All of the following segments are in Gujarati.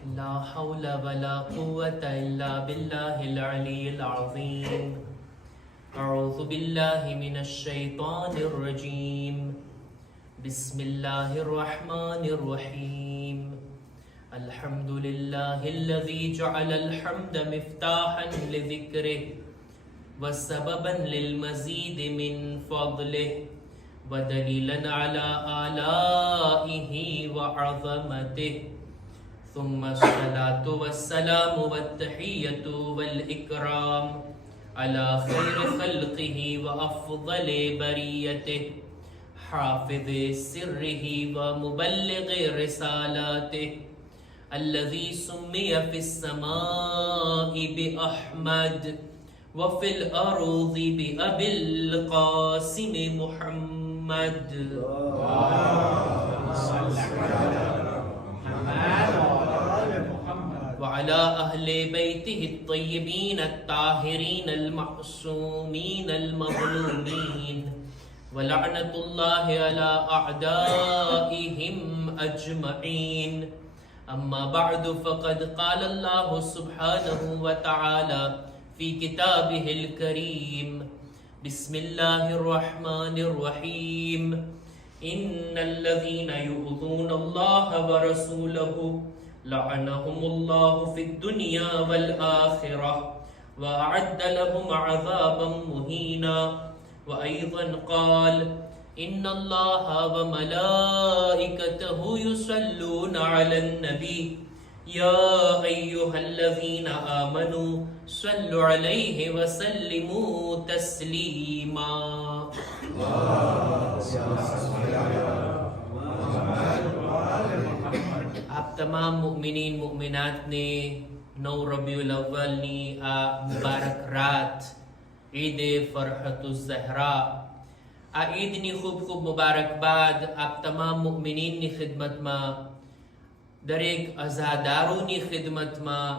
لا حول ولا قوة إلا بالله العلي العظيم. أعوذ بالله من الشيطان الرجيم. بسم الله الرحمن الرحيم. الحمد لله الذي جعل الحمد مفتاحا لذكره وسببا للمزيد من فضله ودليلا على آلائه وعظمته. ثم الصلاة والسلام والتحية والإكرام على خير خلقه وأفضل بريته حافظ سره ومبلغ رسالاته الذي سمي في السماء بأحمد وفي الأرض بأبي القاسم محمد. وعلى أهل بيته الطيبين الطاهرين المعصومين المظلومين ولعنة الله على أعدائهم أجمعين. أما بعد فقد قال الله سبحانه وتعالى في كتابه الكريم. بسم الله الرحمن الرحيم. إن الذين يؤذون الله ورسوله لعنهم الله في الدنيا والآخرة وأعد لهم عذابا مهينا. وأيضا قال إن الله وملائكته يصلون على النبي يا أيها الذين آمنوا صلوا عليه وسلموا تسليما. आप तमाम मुमिनीन मुमिनात ने 9 रबीउल अव्वल ની આ મુબારક રાત ઈદ ફરહતુઝ ઝહરા, આ ઈદની ખૂબ ખૂબ મુબારકબાદ આપ તમામ મુમિનીનની ખિદમતમાં, દરેક અઝાદારોની ખિદમતમાં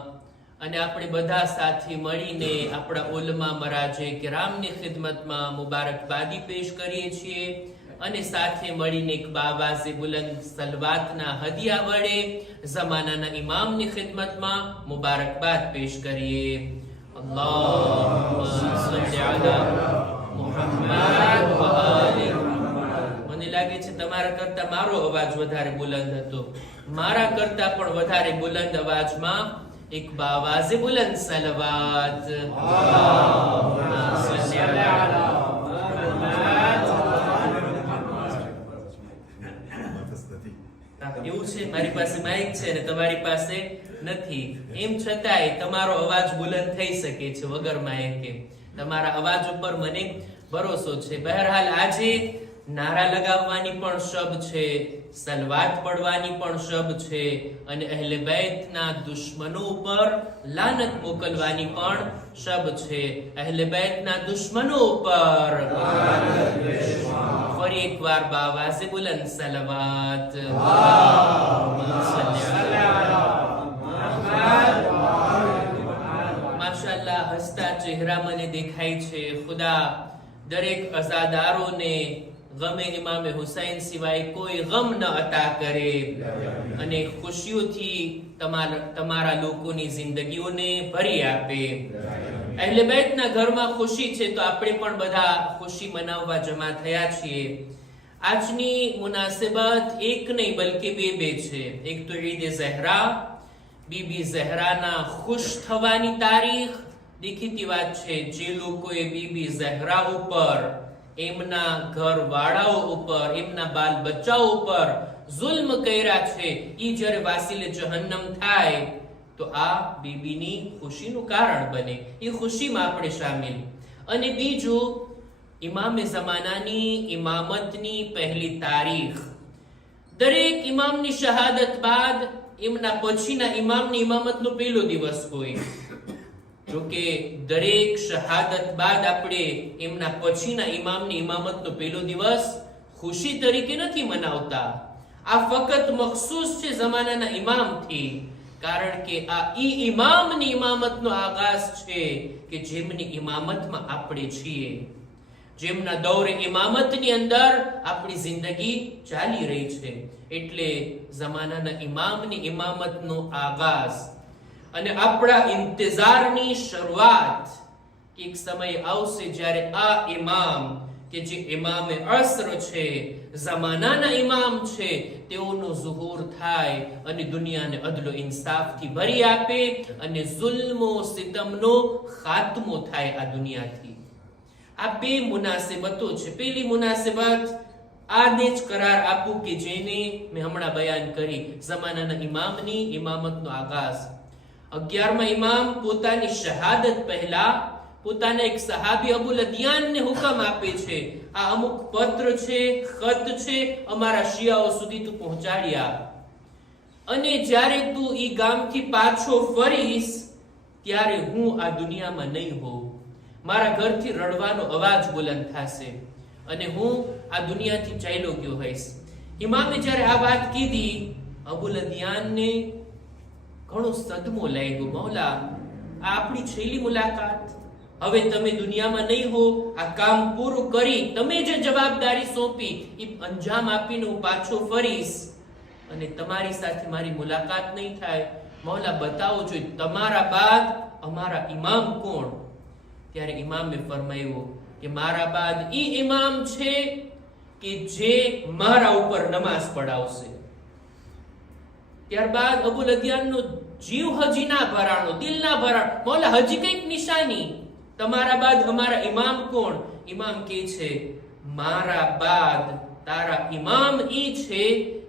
અને આપણે બધા સાથે મળીને આપણા ઉલમા મરાજે કિરામની ખિદમતમાં મુબારકબાદી પેશ કરીએ છીએ અને સાથે મળીને એક બાવાઝે બુલંદ સલવાતના હદિયા વડે ઝમાનાના ઇમામની ખિદમતમાં મુબારકબાદ પેશ કરીએ. અલ્લાહુમ્મા સલ્લી અલા મુહમ્મદ વ આલિ મુહમ્મદ. મને લાગે છે તમારા કરતા મારો અવાજ વધારે બુલંદ હતો. મારા કરતા પણ વધારે બુલંદ અવાજમાં એક બાવાઝે બુલંદ સલવાત. અલ્લાહુમ્મા સલ્લી અલા એવું છે. મારી પાસે માઇક છે ને તમારી પાસે નથી, એમ છતાંય તમારો અવાજ બુલંદ થઈ શકે છે વગર માઇકે. તમારા અવાજ ઉપર મને ભરોસો છે. બહરહાલ આજે નારા લગાવવાની પણ શબ છે, સલવાત પડવાની પણ શબ છે અને અહેલે બેતના દુશ્મનો ઉપર લાનત મોકલવાની પણ શબ છે. અહેલે બેતના દુશ્મનો ઉપર ફરી એકવાર બાવાઝે બુલંદ સલવાત. માશાઅલ્લાહ, હસતા ચહેરા મને દેખાય છે. ખુદા દરેક અઝાદારોને ગમે ઇમામે હુસૈન સિવાય કોઈ ગમ ન અતા કરે અને ખુશીઓથી તમારા લોકોની જિંદગીઓને ભરી આપે. અહેલે બેતના ઘરમાં ખુશી છે તો આપણે પણ બધા ખુશી મનાવવા જમા થયા છીએ. આજની મુનાસિબત એક નહીં બલકે બે છે. એક તો ઈદ ઝહરા, બીબી ઝહરાના ખુશ થવાની તારીખ. દેખીતી વાત છે, જે લોકોએ બીબી ઝહરા ઉપર, એમના ઘરવાળાઓ ઉપર, એમના બાલ બચ્ચાઓ ઉપર જુલ્મ કર્યા છે, ઈ જ્યારે વાસીલે જહન્નમ થાય તો આ બીબીની ખુશીનું કારણ બને. એ ખુશીમાં આપણે શામિલ. અને બીજું, ઇમામે ઝમાનાની ઇમામતની પહેલી તારીખ. દરેક ઇમામની શહાદત બાદ એમના પછીના ઇમામની ઇમામતનો પહેલો દિવસ હોય. જોકે દરેક શહાદત બાદ આપણે એમના પછીના ઇમામની ઇમામતનો પહેલો દિવસ ખુશી તરીકે નથી મનાવતા. આ ફક્ત મખસૂસ છે ઝમાનાના ઇમામથી, કારણ કે આ ઈ ઇમામની ઇમામતનો આગાઝ છે કે જેમની ઇમામતમાં આપણે છીએ. જેમના દૌરે ઇમામતની અંદર આપણી જિંદગી ચાલી રહી છે. એટલે જમાનાના ઇમામની ઇમામતનો આગાઝ અને આપણા ઇંતજારની શરૂઆત એક સમય આવશે જ્યારે આ ઇમામ કે જે ઇમામે અસ્ર છે, જમાનાના ઇમામ છે, તેઓનો ઝુહૂર થાય અને દુનિયાને અદલો ઇન્સાફથી ભરી આપે અને જુલ્મો સિતમનો ખાત્મો થાય આ દુનિયાથી. આ બે મુનાસિબતો છે. પેલી મુનાસિબત આને જ કરાર આપું કે જેને મેં હમણાં બયાન કરી, જમાનાના ઇમામની ઇમામતનો આગાઝ. 11મા ઇમામ પોતાની શહાદત પહેલા પોતાના એક સહાબી અબુ લદિયાનને હુકમ આપે છે, આ અમુક પત્ર છે, ખત છે, અમારા શિયાઓ સુધી તું પહોંચાડી આપ, અને જ્યારે તું ઈ ગામથી પાછો ફરીશ ત્યારે હું આ દુનિયામાં નહીં હોઉં. મારા ઘરથી રડવાનો અવાજ બુલંદ થશે અને હું આ દુનિયાથી ચાલ્યો ગયો હોઈશ. ઇમામે જ્યારે આ વાત કીધી, અબુ લદિયાનને ઘણો સદમો લાગ્યો. મૌલા, આ આપણી છેલ્લી મુલાકાત, હવે તમે દુનિયામાં નહીં હો, આ કામ પૂરું કરી તમે જે જવાબદારી સોંપી એ અંજામ આપીને હું પાછો ફરીશ અને તમારી સાથે મારી મુલાકાત નહીં થાય. મૌલા, બતાવો જોઈએ તમારા બાદ અમારા ઇમામ કોણ? ત્યારે ઇમામે ફરમાયું કે મારા બાદ ઈ ઇમામ છે કે જે મારા ઉપર નમાઝ પઢાવશે. ત્યારબાદ અબુ લદિયાનનો જીવ હજી ના ભરાણો, દિલ ના ભરાણો. મૌલા, હજી કઈક નિશાની, તમારા બાદ અમારા ઇમામ કોણ? ઇમામ કહે છે મારા બાદ તારા ઇમામ ઈ છે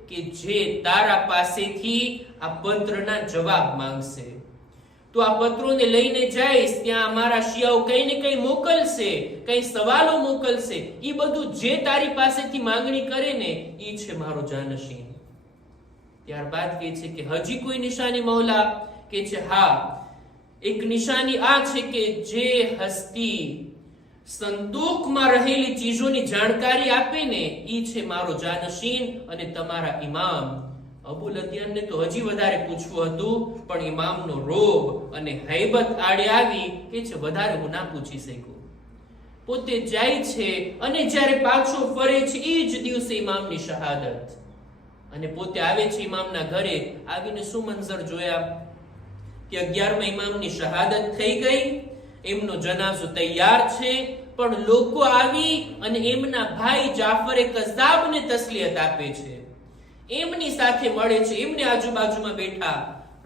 કે જે તારા પાસેથી આ પત્રના જવાબ માંગશે. તો આ પત્રોને લઈને જઈશ, ત્યાં અમારા શિયાઓ કઈ ને કઈ મોકલશે, કઈ સવાલો મોકલશે, ઈ બધું જે તારી પાસેથી માંગણી કરે ને ઈ છે મારો જાનશીન. ત્યારબાદ કહે છે કે હજી કોઈ નિશાની? મૌલા કહે છે હા, એક નિશાની આ છે કે જે હસ્તી સંદૂકમાં રહેલી ચીજોની જાણકારી આપે ને ઈ છે મારો જાનશીન અને તમારા ઇમામ. અબુ લદિયાનને તો હજી વધારે પૂછવું હતું, પણ ઇમામનો રોબ અને હૈબત આડે આવી કે છે વધારે હું ના પૂછી શકું. પોતે જાય છે અને જ્યારે પાછો ફરે છે એ જ દિવસે ઇમામની શહાદત. અને પોતે આવે છે ઇમામના ઘરે, આવીને શું મંઝર જોયા કે 11મા ઇમામની શહાદત થઈ ગઈ, એમનો જનાઝો તૈયાર છે, પણ લોકો આવી અને એમના ભાઈ જાફરે કઝાબને તસ્લીયત આપે છે, એમની સાથે મળે છે, એમને આજુબાજુમાં બેઠા.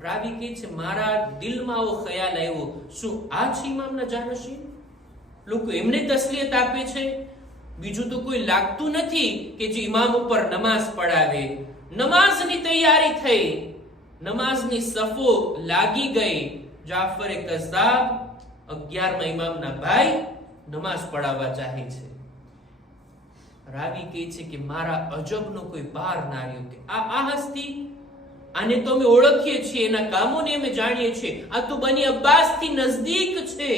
રાવી કહે છે મારા દિલમાં આવો ખ્યાલ આવ્યો, શું આ છે ઇમામના જાનશીન? લોકો એમને તસ્લીયત આપે છે, બીજું તો કોઈ લાગતું નથી કે જે ઇમામ ઉપર નમાઝ પઢાવે. નમાઝની તૈયારી થઈ, નમાઝની સફો લાગી ગઈ. જાફરે કઝાબ 11મા ઇમામના ભાઈ નમાઝ પઢાવવા ચાહે છે. રાવી કહે છે કે મારા અજબનો કોઈ પાર ના રહ્યો કે આ હસ્તી, આને તો અમે ઓળખીએ છીએ, એના કામોને અમે જાણીએ છીએ, આ તો બની અબ્બાસથી નજદીક છે,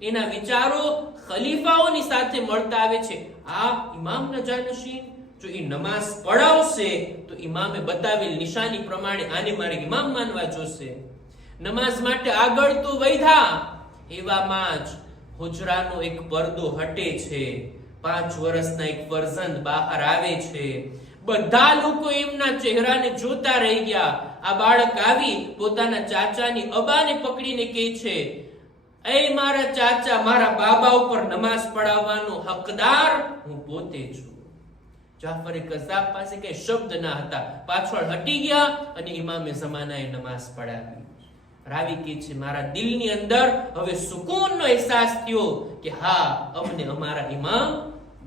એના વિચારો ખલીફાઓની સાથે મળતા આવે છે. આ ઇમામના જાનશીન? જો એ નમાઝ પઢાવશે તો ઇમામે બતાવેલ નિશાની પ્રમાણે આને મારે ઇમામ માનવા જોશે. નમાઝ માટે આગળ તો વધ્યા, એવામાં જ હુજરાનો એક પડદો હટે છે, 5 વર્ષના એક ફરઝંદ બહાર આવે છે. બધા લોકો એમના ચહેરાને જોતા રહી ગયા. આ બાળક આવી પોતાના ચાચાની અબાને પકડીને કહે છે, એ મારા ચાચા, મારા બાબા ઉપર નમાઝ પઢાવવાનો હકદાર હું પોતે છું. જાફરે કઝાબ પાસે કઈ શબ્દ ના હતા, પાછળ હટી ગયા અને ઇમામે ઝમાનાએ નમાઝ પઢાવી. રાવી કહે છે મારા દિલની અંદર હવે સુકૂનનો અહેસાસ થયો કે હા, અમને અમારા ઇમામ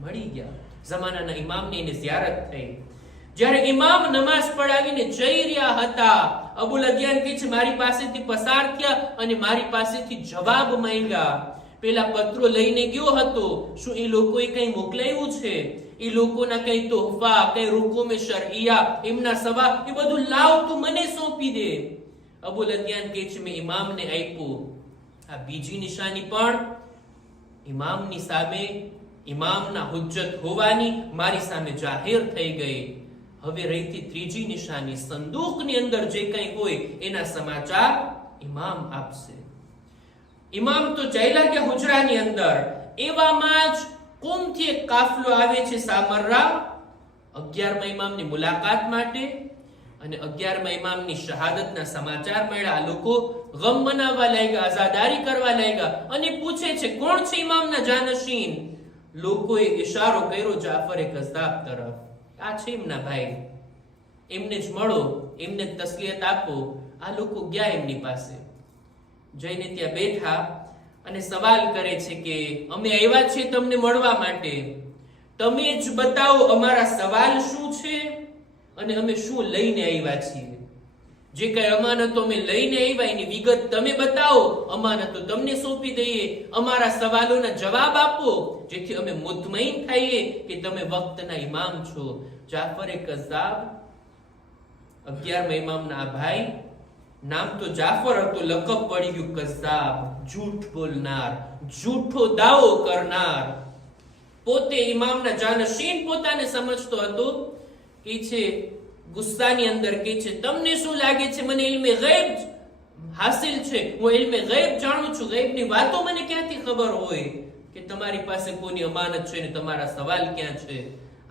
મળી ગયા. ઝમાનાના ઇમામની એને ઝિયારત થઈ. જ્યારે ઇમામ નમાઝ પઢાવીને જઈ રહ્યા હતા, અબુ લદિયાન કહે છે મારી પાસેથી પસાર થયા અને મારી પાસેથી જવાબ માંગ્યા. પેલા પત્રો લઈને ગયો હતો, શું એ લોકોએ કઈ મોકલાવ્યું છે? એ લોકોના કઈ તોહફા, કઈ રૂકુમે શરઈયા, એમના સવાલ, એ બધું લાવ, તું મને સોંપી દે. અબુ લદિયાન કહે છે મેં ઇમામને આપ્યું. આ બીજી નિશાની પણ ઇમામની સામે, ઇમામના હુજ્જત હોવાની મારી સામે જાહેર થઈ ગઈ. હવે રહીતી ત્રીજી નિશાની, સંદૂકની અંદર જે કંઈ હોય એના સમાચાર ઇમામ આપશે. ઇમામ તો ચાલ્યા ગયા હુજરાની અંદર, એવામાં જ કોમથી એક કાફલો આવે છે સામર્રા 11મા ઇમામની મુલાકાત માટે, અને 11મા ઇમામની શહાદતના સમાચાર મળ્યા. આ લોકો ગમ મનાવવા લાગ્યા, આઝાદારી કરવા લાગ્યા અને પૂછે છે કોણ છે ઇમામના જાનશીન. લોકોએ ઇશારો કર્યો જાફરે કઝ્ઝાબ તરફ. આ છે એમના ભાઈ, એમને જ મળો, એમને જ તસ્લીયત આપો. આ લોકો ગયા એમની પાસે, જઈને ત્યાં બેઠા અને સવાલ કરે છે કે અમે આવ્યા છીએ તમને મળવા માટે, તમે જ બતાવો અમારા સવાલ શું છે અને અમે શું લઈને આવ્યા છીએ. જે કઈ અમાનતો અમે લઈને આવ્યા એની વિગત તમે બતાવો, અમાનતો તમને સોંપી દઈએ, અમારા સવાલોના જવાબ આપો, જેથી અમે મુતમઈન થઈએ કે તમે વક્તના ઇમામ છો. જાફરે કઝ્ઝાબ 11મા ઇમામના આ ભાઈ, નામ તો જાફર હતું, લકબ પડી ગયું કઝ્ઝાબ, જૂઠ બોલનાર, જૂઠો દાવો કરનાર. પોતે ઇમામના જાનશીન પોતાને સમજતો હતો. કે છે ગુસ્સાની અંદર કે છે તમને શું લાગે છે મને ઇલ્મે ગૈબ હાસિલ છે, હું ઇલ્મે ગૈબ જાણું છું, ગૈબની વાતો મને ક્યાંથી ખબર હોય કે તમારી પાસે કોની અમાનત છે ને તમારા સવાલ ક્યાં છે.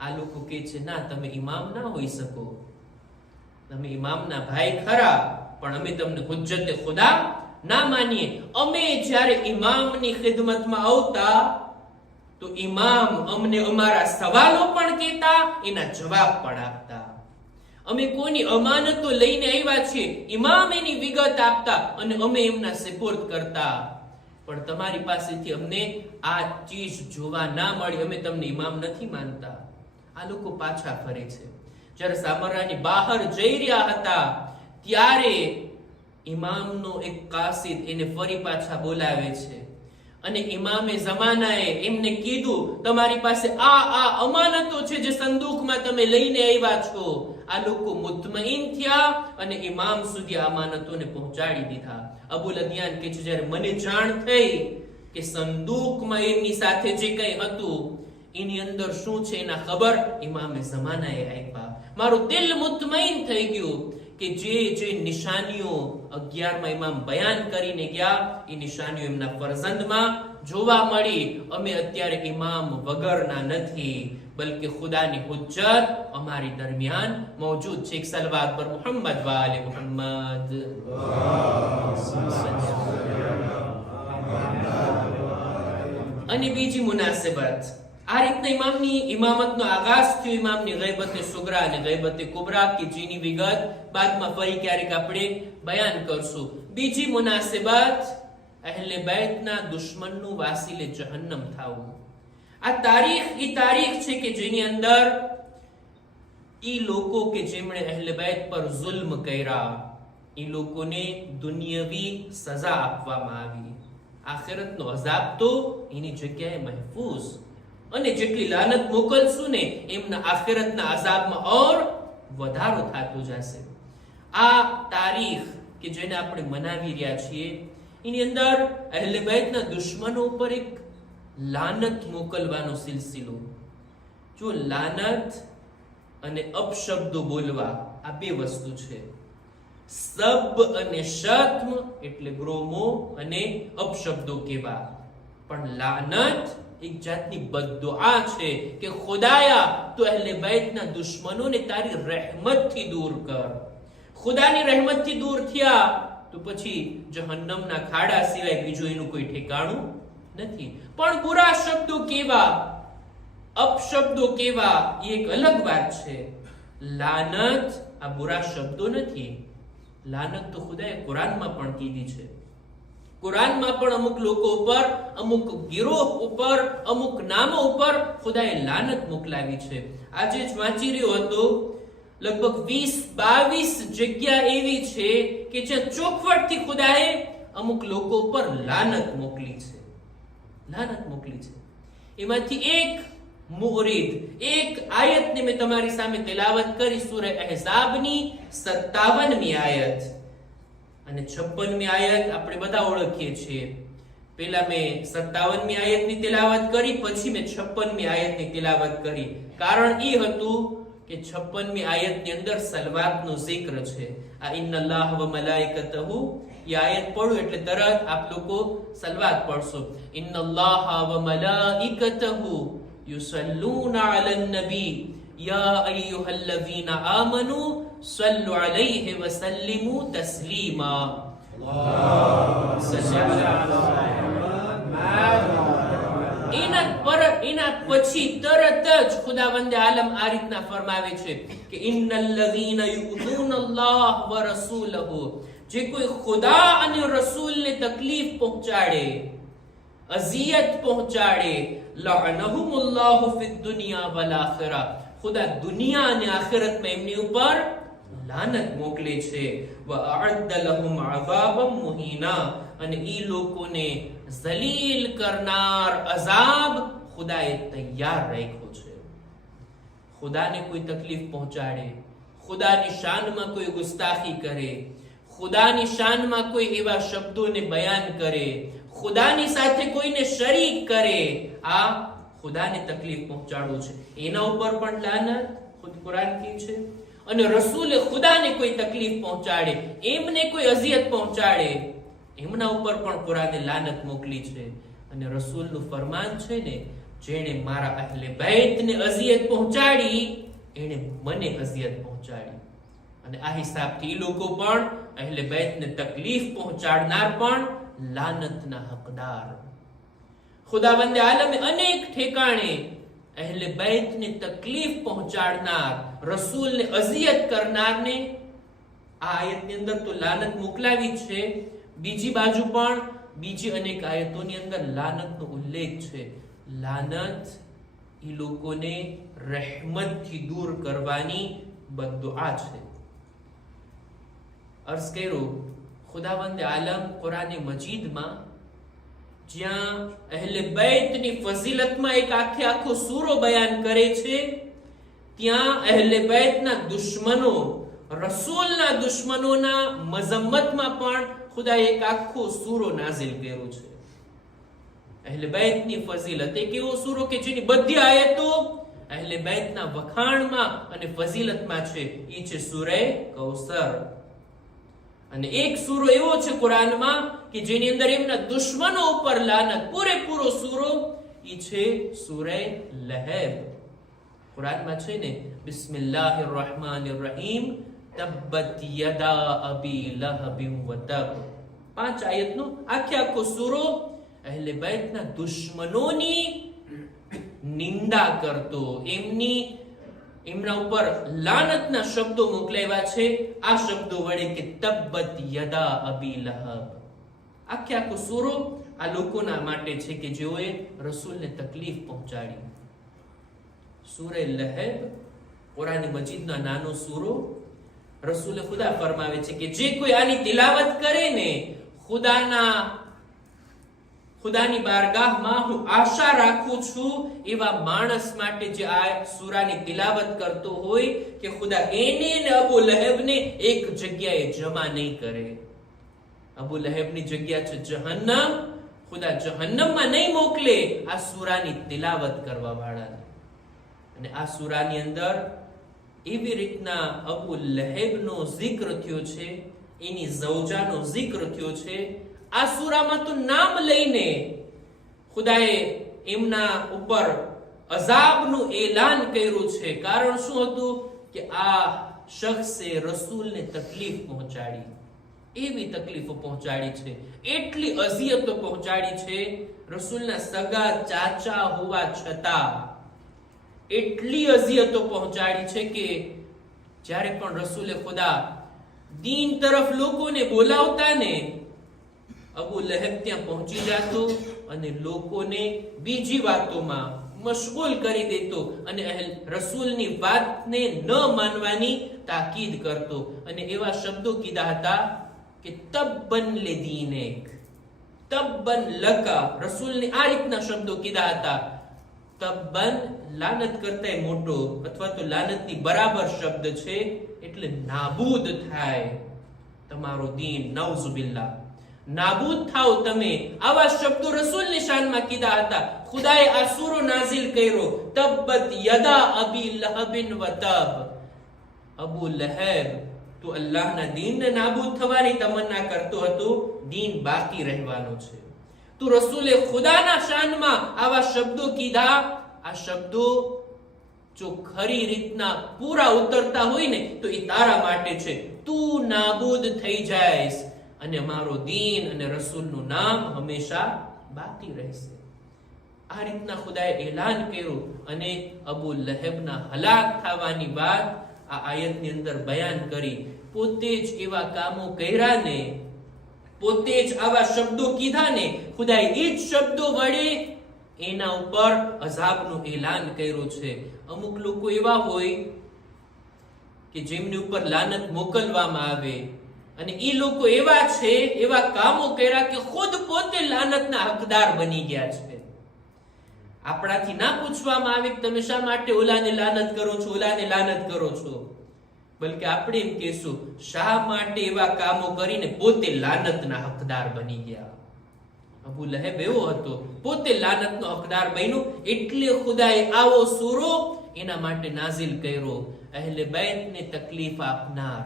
આ લોકો કે છે ના, તમે ઇમામ ના હોઈ શકો, તમે ઇમામના ભાઈ ખરા, પણ અમે તમને હુજ્જતે ખુદા ના માનીએ. અમે જ્યારે ઇમામની ખિદમતમાં આવતા તો ઇમામ અમને અમારા સવાલો પણ કહેતા, એના જવાબ પણ આપતા. અમે કોની અમાનતો લઈને આવ્યા છીએ, ઇમામ એની વિગત આપતા અને અમે એમના સુપુર્દ કરતા. પણ તમારી પાસેથી અમને આ ચીજ જોવા ના મળી, અમે તમને ઇમામ નથી માનતા. આ લોકો પાછા ફરે છે. જ્યારે સામરાની બહાર જઈ રહ્યા હતા ત્યારે ઇમામનો એક કાસિદ એને ફરી પાછા બોલાવે છે અને ઇમામે ઝમાનાએ એમને કીધું તમારી પાસે આ અમાનતો છે જે સંદૂકમાં તમે લઈને આવ્યા છો. આ લોકો મુતમઈન થયા અને ઇમામ સુધી અમાનતોને પહોંચાડી દીધા. અબુલ અદિયાન કે છે જ્યારે મને જાણ થઈ કે સંદૂકમાં એમની સાથે જે કંઈ હતું એની અંદર શું છે એના ખબર ઇમામે ઝમાનાએ આપ્યા. મારું દિલ મુતમઈન થઈ ગયું કે જે નિશાનીઓ 11મા ઇમામ બયાન કરીને ગયા એ નિશાનીઓ એમના ફરઝંદમાં જોવા મળી. અમે અત્યારે ઇમામ વગરના નથી, બલકે ખુદાની હુજ્જત અમારી દરમિયાન મોજૂદ છે. એક સલવાત પર મુહમ્મદ વાલે મુહમ્મદ. અને બીજી મુનાસિબત, આ રીતના ઇમામની ઇમામતનો આગાઝ થયો. ઇમામની ગૈબતે સુગરા અને ગૈબતે કુબરા કે જેની વિગત બાદમાં ફરી ક્યારેક આપણે બયાન કરશું. બીજી મુનાસિબત, અહેલે બેતના દુશ્મનનું વાસીલે જહન્નમ થાવું. આ તારીખ છે કે જેની અંદર ઈ લોકો કે જેમણે અહેલે બેત પર જુલ્મ કર્યા ઈ લોકોને દુનિયાવી સજા આપવામાં આવી. આખિરતનો અઝાબ તો એની જગ્યાએ મહેફૂઝ, અને જેટલી લાનત મોકલશું ને એમના આખિરતના અઝાબમાં ઓર વધારો થતો જશે. આ તારીખ કે જેને આપણે મનાવી રહ્યા છીએ એની અંદર અહેલે બેતના દુશ્મનો ઉપર એક લાનત મોકલવાનો સિલસિલો. જો લાનત અને અપશબ્દો બોલવા આ બે વસ્તુ છે. સબ અને શત્મ એટલે ગ્રોમો અને અપશબ્દો કેવા, પણ લાનત એક જાતની બદ્દુઆ છે કે ખુદાયા તો અહેલે બેતના દુશ્મનોને તારી રહેમતથી દૂર કર. ખુદાની રહેમતથી દૂર થયા તો પછી જહન્નમના ખાડા સિવાય બીજું એનું કોઈ ઠેકાણું નથી. પણ બુરા શબ્દો કેવા, અપશબ્દો કેવા એ એક અલગ વાત છે. લાનત આ બુરા શબ્દો નથી. લાનત તો ખુદાએ કુરાનમાં પણ કીધી છે. કુરાનમાં પણ અમુક લોકો ઉપર, અમુક ગિરોહ ઉપર, અમુક નામો ઉપર ખુદાએ લાનત મોકલાવી છે. આજે જ વાંચી રહ્યો હતો, લગભગ 20-22 જગ્યા એવી છે કે જ્યાં ચોખવટથી ખુદાએ અમુક લોકો ઉપર લાનત મોકલી છે. એમાંથી એક મુરીદ, એક આયતને મેં તમારી સામે તિલાવત કરી, સૂરે અહઝાબની 57મી આયત અને 56મી આયત આપણે બધા ઓળખીએ છીએ. પહેલા મેં 57મી આયતની તિલાવત કરી, પછી મેં 56મી આયતની તિલાવત કરી. કારણ એ હતું કે 56મી આયતની અંદર સલવાતનો zikr છે. આ ઇન્નલ્લાહ વ મલાઇકતહુ, એ આયત પઢો એટલે તરત આપ લોકો સલવાત પઢશો. ઇન્નલ્લાહ વ મલાઇકતહુ યુસલ્લુના અલન નબી યા અય્યુહલ્લઝીના આમનુ સલ્લુ અલૈહિ વસલ્લિમુ તસ્લીમા. એના પછી તરત જ ખુદાવંદે આલમ આ રીતના ફરમાવે છે કે ઇન્નલ લઝીના યુઝૂના અલ્લાહ વ રસૂલહુ, જે કોઈ ખુદા અને રસૂલને તકલીફ પહોંચાડે, અઝિયત પહોંચાડે, લઅનહુમુલ્લાહુ ફિદ દુનિયા વલ આખિરા, ખુદા દુનિયા અને આખિરતમાં એમની ઉપર લાનત મોકલે છે. વ અઅદ્દ લહુમ અઝાબમ મુહીના, અને ઈ લોકોને ઝલીલ કરનાર અઝાબ ખુદાએ તૈયાર રાખ્યો છે. ખુદાને કોઈ તકલીફ પહોંચાડે, ખુદાની શાનમાં કોઈ ગુસ્તાખી કરે, ખુદાની શાનમાં કોઈ એવા શબ્દોને બયાન કરે, ખુદાની સાથે કોઈને શરીક કરે, આ ખુદાને તકલીફ પહોંચાડવું છે. એના ઉપર પણ લાનત ખુદ કુરાન કહે છે. અને રસૂલે ખુદાને કોઈ તકલીફ પહોંચાડે, એમને કોઈ અઝિયત પહોંચાડે, એમના ઉપર પણ કુરાને લાનત મોકલી છે. અને રસૂલનું ફરમાન છે ને, જેણે મારા અહલે બૈતને અઝિયત પહોંચાડી એણે મને અઝિયત પહોંચાડી. અને આ હિસાબથી લોકો પણ અહલે બૈતને તકલીફ પહોંચાડનાર પણ લાનતના હકદાર. ખુદાવંદે આલમે અનેક ઠેકાણે અહલે બૈતને તકલીફ પહોંચાડનાર, રસૂલને અઝિયત કરનારને આ આયતની અંદર તો લાનત મોકલાવી છે. બીજી બાજુ પણ બીજી અનેક આયતોની અંદર લાનતનો ઉલ્લેખ છે. લાનત એ લોકોને રહેમતથી દૂર કરવાની બદ્દુઆ છે. અર્ઝ કર્યો ખુદાવંદે આલમ કુરાને મજીદમાં જ્યાં અહલે બૈતની ફઝીલતમાં એક આખો સૂરો બયાન કરે છે, ત્યાં અહલે બૈતના દુશ્મનો, રસૂલના દુશ્મનોના મઝમ્મતમાં પણ ખુદાએ એક આખો સૂરો નાઝિલ કર્યો છે. અહલે બૈતની ફઝીલત એક એવો સૂરો કે જેની બધી આયતો અહલે બૈતના વખાણમાં અને ફઝીલતમાં છે. એ છે સૂરે કૌસર. અને એક સૂરો એવો છે કુરાનમાં કે જેની અંદર એમના દુશ્મનો ઉપર લાનત, પૂરેપૂરો સૂરો એ છે સૂરે લહેબ. કુરાનમાં છે ને, બિસ્મિલ્લાહિર રહમાનિર રહીમ, તબ્બત યદા અબી લહબિન વ તબ. 5 આયતનો આખો સૂરો અહલે બૈતના દુશ્મનોની નિંદા કરતો, એમના ઉપર લાનતના શબ્દો મોકલાવ્યા છે. આ શબ્દો વડે કે તબ્બત યદા અબી લહબ. આખો સૂરો આ લોકોના માટે છે કે જેઓએ રસૂલને તકલીફ પહોંચાડી. સૂરે લહેબ કુરાન મજીદનો નાનો સૂરો. રસૂલે ખુદા ફરમાવે છે કે જે કોઈ આની તિલાવત કરે ને, ખુદાની બારગાહમાં હું આશા રાખું છું એવા માણસ માટે જે આ સૂરાની તિલાવત કરતો હોય કે ખુદા એને ને અબુ લહેબને એક જગ્યાએ જમા નહીં કરે. અબુ લહેબની જગ્યા છે જહન્નમ. ખુદા જહન્નમમાં નહીં મોકલે આ સૂરાની તિલાવત કરવા વાળાને. અને આ સૂરાની અંદર એવી રીતના અબુ લહેબનો zikr થયો છે, એની ઝૌજાનો zikr થયો છે. આ સૂરામાં તો નામ લઈને ખુદાએ એમના ઉપર અઝાબનું એલાન કર્યું છે. કારણ શું હતું કે આ શખ્સે રસૂલને તકલીફ પહોંચાડી, એવી તકલીફો પહોંચાડી છે, એટલી અઝિયતો પહોંચાડી છે. રસૂલના સગા ચાચા હોવા છતાં એટલી અઝિયતો પહોંચાડી છે કે જ્યારે પણ રસૂલે ખુદા દીન તરફ લોકોને બોલાવતા ને, અબુ લહેબ ત્યાં પહોંચી જતો અને લોકોને બીજી વાતોમાં મશગુલ કરી દેતો અને રસૂલની વાતને ન માનવાની તાકીદ કરતો. અને એવા શબ્દો કીધા હતા કે તબ્બન લીદીનેક, તબ્બન લકા. રસૂલને આ રીતના શબ્દો કીધા હતા. તબ્બન લાનત કરતા મોટો અથવા તો લાનતની બરાબર શબ્દ છે, એટલે નાબૂદ થાય તમારો દીન, નઉઝુબિલ્લાહ, નાબૂદ થાવ તમે. આવા શબ્દો રસૂલની શાનમાં કીધા હતા. ખુદાએ આ સૂરો નાઝિલ કર્યો, તબ્બત યદા અબી લહબિન વ તબ. અબુ લહેબ તો અલ્લાહના દીનને નાબૂદ થવાની તમન્ના કરતો હતો, દીન બાકી રહેવાનો છે. તો રસૂલે ખુદાના શાનમાં આવા શબ્દો કીધા આ શબ્દો જો ખરી રીતના પૂરા ઉતરતા હોય ને તો એ તારા માટે છે. તું નાબૂદ થઈ જાયસ અને મારો દીન અને રસૂલનું નામ હંમેશા બાકી રહેશે. આ રીતના ખુદાએ એલાન કર્યું અને અબુ લહેબના હલાક થવાની વાત આ આયતની અંદર બયાન કરી. પોતે જ એવા કામો કર્યા ને, પોતે જ આવા શબ્દો કીધા ને, ખુદાએ એ જ શબ્દો વડે એના ઉપર અઝાબનું એલાન કર્યું છે. અમુક લોકો એવા હોય કે જેમની ઉપર લાનત મોકલવામાં આવે અને એ લોકો એવા છે, એવા કામો કર્યા કે ખુદ પોતે લાનતના હકદાર બની ગયા છે. આપણાથી ના પૂછવામાં આવે કે તમે શા માટે ઓલાને લાનત કરો છો, ઓલાને લાનત કરો છો, બલકે આપણે એમ કહેશું શા માટે એવા કામો કરીને પોતે લાનતના હકદાર બની ગયા. અબુ લહેબ એવો હતો, પોતે લાનતનો હકદાર બન્યો, એટલે ખુદાએ આવો સૂરો એના માટે નાઝિલ કર્યો. અહેલે બેતને તકલીફ આપનાર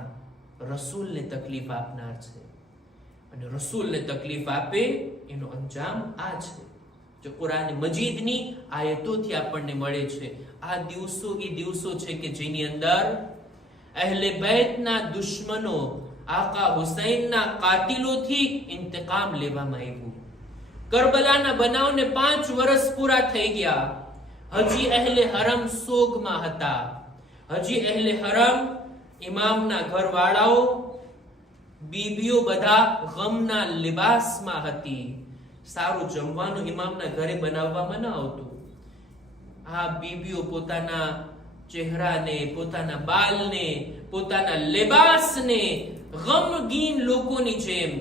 રસૂલને તકલીફ આપનાર છે, અને રસૂલને તકલીફ આપે એનો અંજામ આ છે. જો કુરાન મજીદની આયતોથી આપણને મળે છે. આ દિવસો એ દિવસો છે કે જેની અંદર અહેલે બેતના દુશ્મનો આકા હુસૈનના કાતિલોથી ઇંતકામ લેવામાં આવ્યું. કરબલાના બનાવને 5 વર્ષ પૂરા થઈ ગયા. હજી અહેલે હરમ સોગમાં હતા. હજી અહેલે હરમ ઇમામના ઘરવાળાઓ, બીબીઓ બધા ગમના લિબાસમાં હતી. સારું જમવાનું ઇમામના ઘરે બનાવવામાં ન આવતું. આ બીબીઓ પોતાના ચહેરાને, પોતાના બાલને, પોતાના લિબાસને ગમગીન લોકોની જેમ,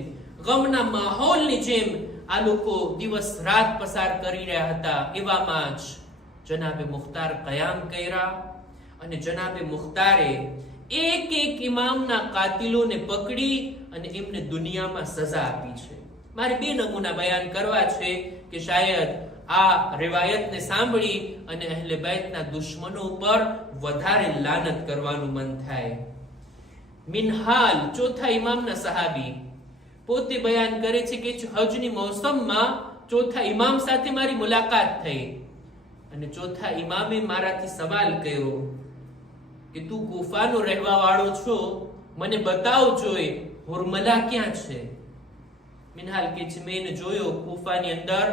ગમના માહોલની જેમ આ લોકો દિવસ રાત પસાર કરી રહ્યા હતા. એવામાં જ જનાબે મુખ્તાર કયામ કર્યા અને જનાબે મુખ્તારે એક એક ઇમામના કાતિલોને પકડી અને એમને દુનિયામાં સજા આપી છે. મારે 2 નમૂના બયાન કરવા છે કે શાયદ આ riwayatને સાંભળી અને અહેલે બેતના દુશ્મનો ઉપર વધારે લાનત કરવાનું મન થાય. મિનહાલ ચોથા ઇમામના સહાબી પોતે બયાન કરે છે કે હજની મોસમમાં ચોથા ઇમામ સાથે મારી મુલાકાત થઈ અને ચોથા ઇમામે મારાથી સવાલ કર્યો કે તું કુફાનો રહેવા વાળો છો, મને બતાવ જોઈ હુરમલા ક્યાં છે. મિનહાલ કે છે મેં જોયો કુફાની અંદર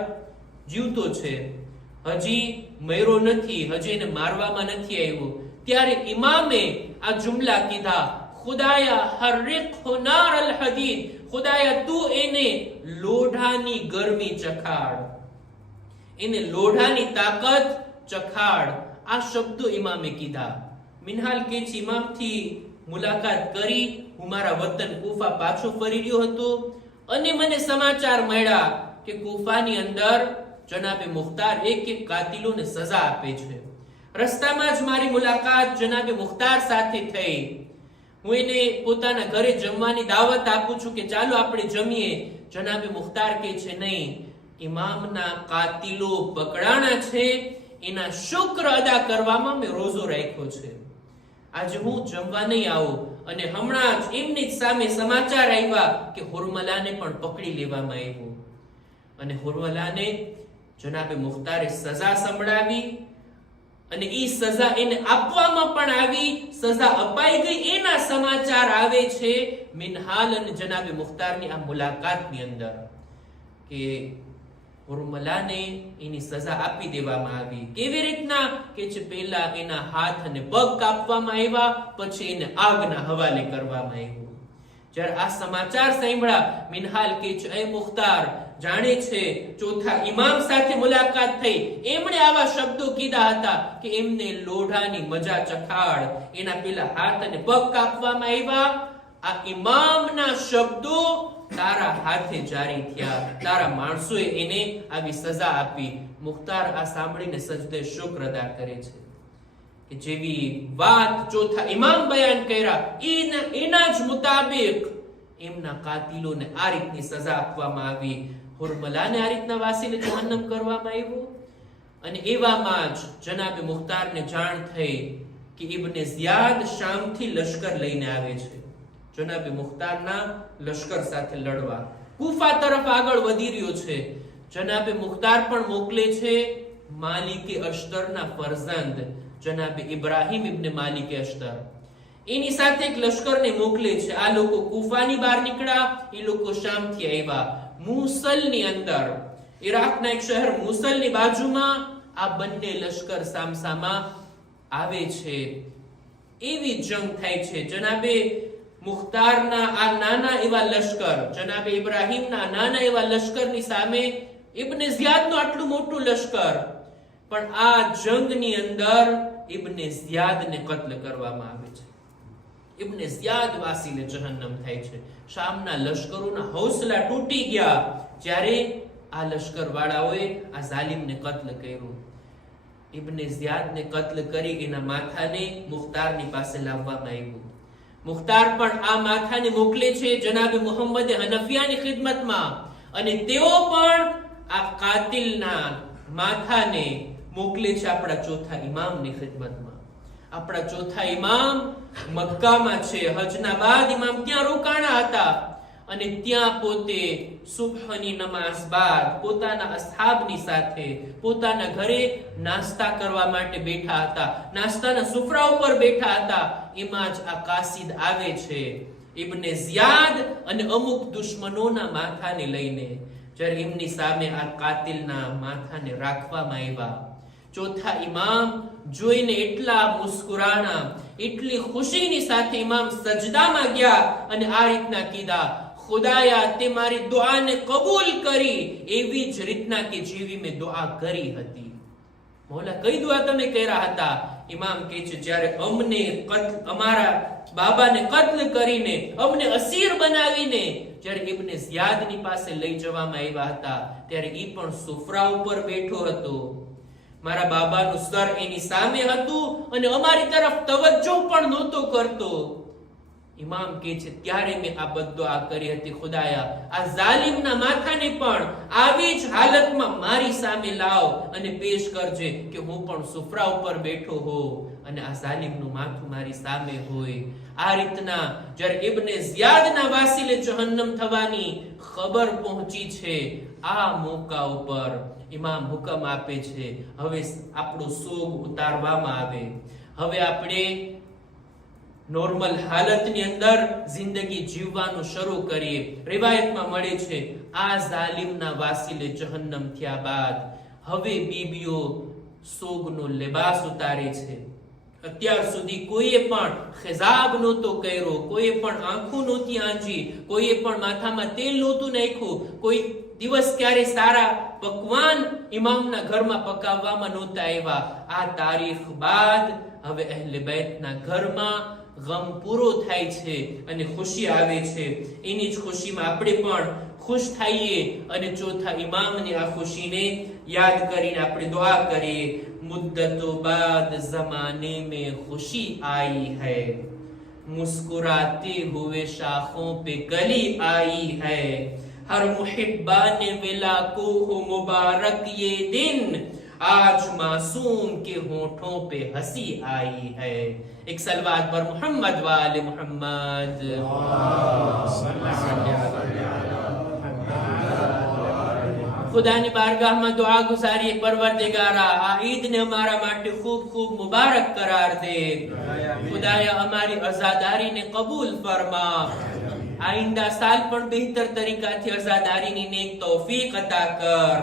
જીવતો છે, હજી મર્યો નથી, હજી એને મારવામાં નથી આવ્યો. ત્યારે ઇમામે આ જુમલા કીધા, ખુદાયા હર્રિકહુ નાર અલ હદીદ, ખુદાયા તું એને લોઢાની ગરમી ચખાડ, એને લોઢાની તાકાત ચખાડ. આ શબ્દો ઇમામે કીધા. મિનહાલ કે છે ઇમામથી મુલાકાત કરી હું મારા વતન કુફા પાછો ફરી રહ્યો હતો અને મને સમાચાર મળ્યા કે કુફાની અંદર જનાબે મુખ્તાર એક એક કાતિલોને સજા આપે છે. રસ્તામાં જ મારી મુલાકાત જનાબે મુખ્તાર સાથે થઈ. હું એને પોતાના ઘરે જમવાની દાવત આપું છું કે ચાલો આપણે જમીએ. જનાબે મુખ્તાર કહે છે નહીં, ઇમામના કાતિલો પકડાણા છે, એના શુક્ર અદા કરવામાં મેં રોજો રાખ્યો છે. આજે હું જમવા નહીં આવું. અને હમણાં જ એમની જ સામે સમાચાર આવ્યા કે હુરમલાને પણ પકડી લેવામાં આવ્યો અને હુરમલાને જનાબે મુખ્તારે સજા સંભળાવી અને ઈ સજા એને આપવામાં પણ આવી. સજા અપાઈ ગઈ એના સમાચાર આવે છે મિનહાલ અને જનાબે મુખ્તારની આ મુલાકાતની અંદર કે હુરમલાને એની સજા આપી દેવામાં આવી. કેવી રીતના કે છે પહેલા એના હાથ અને પગ કાપવામાં આવ્યા, પછી એને આગના હવાલે કરવામાં આવ્યું. જ્યારે આ સમાચાર સાંભળ્યા મિનહાલ કે છે એ મુખ્તાર જાણે છે ચોથા ઇમામ સાથે મુલાકાત થઈ, એમણે આવા શબ્દો કીધા હતા કે એમને લોઢાની મજા ચખાડ, એના પેલા હાથ અને પગ કાપવામાં આવ્યા. આ ઇમામના શબ્દો તારા હાથે જારી થયા, તારા માણસોએ એને આવી સજા આપી. મુખ્તાર આ સાંભળીને સજદે શુક્ર અદા કરે છે કે જેવી વાત ચોથા ઇમામ બયાન કર્યા એના જ મુતાબિક એમના કાતિલોને આ રીતની સજા આપવામાં આવી. હુરમલાને આ રીતના વાસીને જહન્નમ કરવામાં આવ્યું. અને એવામાં જ જનાબે મુખ્તારને જાણ થઈ કે ઇબ્ને ઝિયાદ શામથી લશ્કર લઈને આવે છે, જનાબે મુખ્તારના લશ્કર સાથે લડવા. કુફા તરફ આગળ વધી રહ્યો છે. જનાબે મુખ્તાર પણ મોકલે છે માલિકે અશ્તરના ફરઝંદ જનાબ ઇબ્રાહિમ ઇબ્ન માલિકે અશ્તર, એની સાથે એક લશ્કરને મોકલે છે. આ લોકો કુફાની બહાર નીકળ્યા, એ લોકો શામથી આવ્યા. મૂસલની અંદર, ઈરાકના એક શહેર મૂસલની બાજુમાં આ બંને લશ્કર સામસામા આવે છે. એવી જંગ થાય છે. જનાબે મુખ્તારના આ નાના એવા લશ્કર, જનાબે ઇબ્રાહિમના નાના એવા લશ્કરની સામે ઇબ્ને ઝિયાદનું આટલું મોટું લશ્કર, પણ આ જંગની અંદર ઇબ્ને ઝિયાદને કત્લ કરવામાં આવે છે. ઇબ્ને ઝિયાદ વાસીને જહન્નમ થાય છે. શામના લશ્કરોના હૌસલા તૂટી ગયા જ્યારે આ લશ્કર વાળાઓએ આ જાલિમને કત્લ કર્યું. ઇબ્ને ઝિયાદને કત્લ કરી એના માથાને મુખ્તારની પાસે લાવવામાં આવ્યું. મુખ્તાર પણ આ માથાને મોકલે છે જનાબ મુહમ્મદ હનફિયાની ખિદમતમાં, અને તેઓ પણ આ કાતિલના માથાને મોકલે છે આપણા ચોથા ઇમામની ખિદમતમાં. આપણા ચોથા ઇમામ મક્કામાં છે. હજના બાદ ઇમામ ત્યાં રોકાણા હતા અને ત્યાં પોતે સુબહની નમાઝ બાદ પોતાના અસહાબની સાથે પોતાના ઘરે નાસ્તા કરવા માટે બેઠા હતા. નાસ્તાના સુફરા ઉપર બેઠા હતા. એમાં જ આ કાસિદ આવે છે ઇબ્ને ઝિયાદ અને અમુક દુશ્મનોના માથાને લઈને. જ્યારે એમની સામે આ કાતિલના માથાને રાખવામાં આવ્યા, ચોથા ઇમામ જોઈને એટલા મુસ્કુરાણા, એટલી ખુશીની સાથે ઇમામ સજદામાં ગયા અને આ રીતના કીધા, ખુદાયા તે મારી દુઆને કબૂલ કરી એવી જ રીતના કે જેવી મેં દુઆ કરી હતી. મોલા કઈ દુઆ તમે કર્યા હતા? ઇમામ કહે છે, જ્યારે અમને અમારા બાબાને કત્લ કરીને અમને અસીર બનાવીને જ્યારે ઇબ્ને ઝિયાદની પાસે લઈ જવામાં આવ્યા હતા, ત્યારે ઈ પણ સુફરા ઉપર બેઠો હતો. મારા બાબાનું સર એની સામે હતું અને અમારી તરફ તવજ્જો પણ નહોતો કરતો. ઇમામ કહે છે, ત્યારે મેં આ બદદુઆ કરી હતી, ખુદાયા આ જાલિમના માથાને પણ આવી જ હાલતમાં મારી સામે લાવ અને પેશ કરજે કે હું પણ સુફરા ઉપર બેઠો હોઉં અને આ જાલિમનું માથું મારી સામે હોય. આ રીતના જ્યારે ઇબ્ને ઝિયાદના વાસીલે જહન્નમ થવાની ખબર પહોંચી છે, આ મોકા ઉપર ઇમામ હુકમ આપે છે, હવે આપણો સોગ ઉતારવામાં આવે. હવે આપણે નોર્મલ હાલતની અંદર જિંદગી જીવવાનું શરૂ કરીએ. રિવાયતમાં મળે છે આ જાલિમના વાસીલે જહન્નમ થયા બાદ હવે બીબીઓ સોગનો લિબાસ ઉતારે છે. અત્યાર સુધી કોઈએ પણ ખિજાબ નહોતો કર્યો, કોઈએ પણ આંખો નહોતી આંજી, કોઈએ પણ માથામાં તેલ નહોતું નાખ્યું, કોઈ દિવસ ક્યારે સારા પકવાન ઇમામના ઘરમાં પકાવવામાં નહોતા આવ્યા. આ તારીખ બાદ હવે અહેલે બેતના ઘરમાં ગમ પૂરો થાય છે અને ખુશી આવે છે. એની જ ખુશીમાં આપણે પણ ખુશ થઈએ અને ચોથા ઇમામની આ ખુશીને યાદ કરીને આપણે દુઆ કરીએ. मुद्दतों बाद जमाने में खुशी आई है, मुस्कुराते हुए शाखों पे कली आई है, हर मुहिब्बाने विला को हो मुबारक ये दिन, आज मासूम के होठों पे हंसी आई है. एक सलवात पर मोहम्मद वाले मोहम्मद. खुदानी बारगाहમાં દુઆ ગુજારીએ, પરવરદિગારા આ ઈદને અમારા માટે ખૂબ ખૂબ મુબારક કરાર દે. ખુદાયા અમારી અઝાદારીને કબૂલ ફરમા. આઈંદા સાલ પણ બહેતર તરીકાથી અઝાદારીની નેક તૌફીક અતા કર.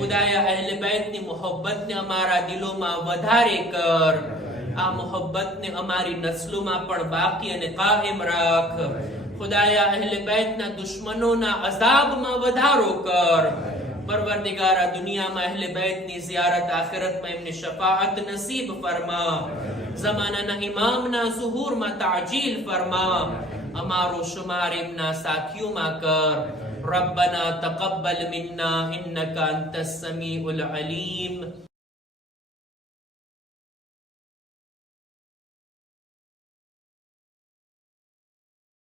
ખુદાયા અહેલે બેતની મોહબ્બતને અમારા દિલોમાં વધારે કર. આ મોહબ્બતને અમારી નસ્લોમાં પણ બાકી અને કાયમ રાખ. ખુદાયા અહેલે બેતના દુશ્મનોના અઝાબમાં વધારો કર. परवरदिगारा दुनिया में अहले बैत नी ज़ियारत, आखिरत में इमने शफाअत नसीब फरमा. ज़माना ना इमाम ना ज़ुहूर में ताजील फरमा. अमारो शुमार इमना साथियों मा कर. रब्बना तक़ब्बल मिन्ना इन्नका अंतस समीउल अलीम.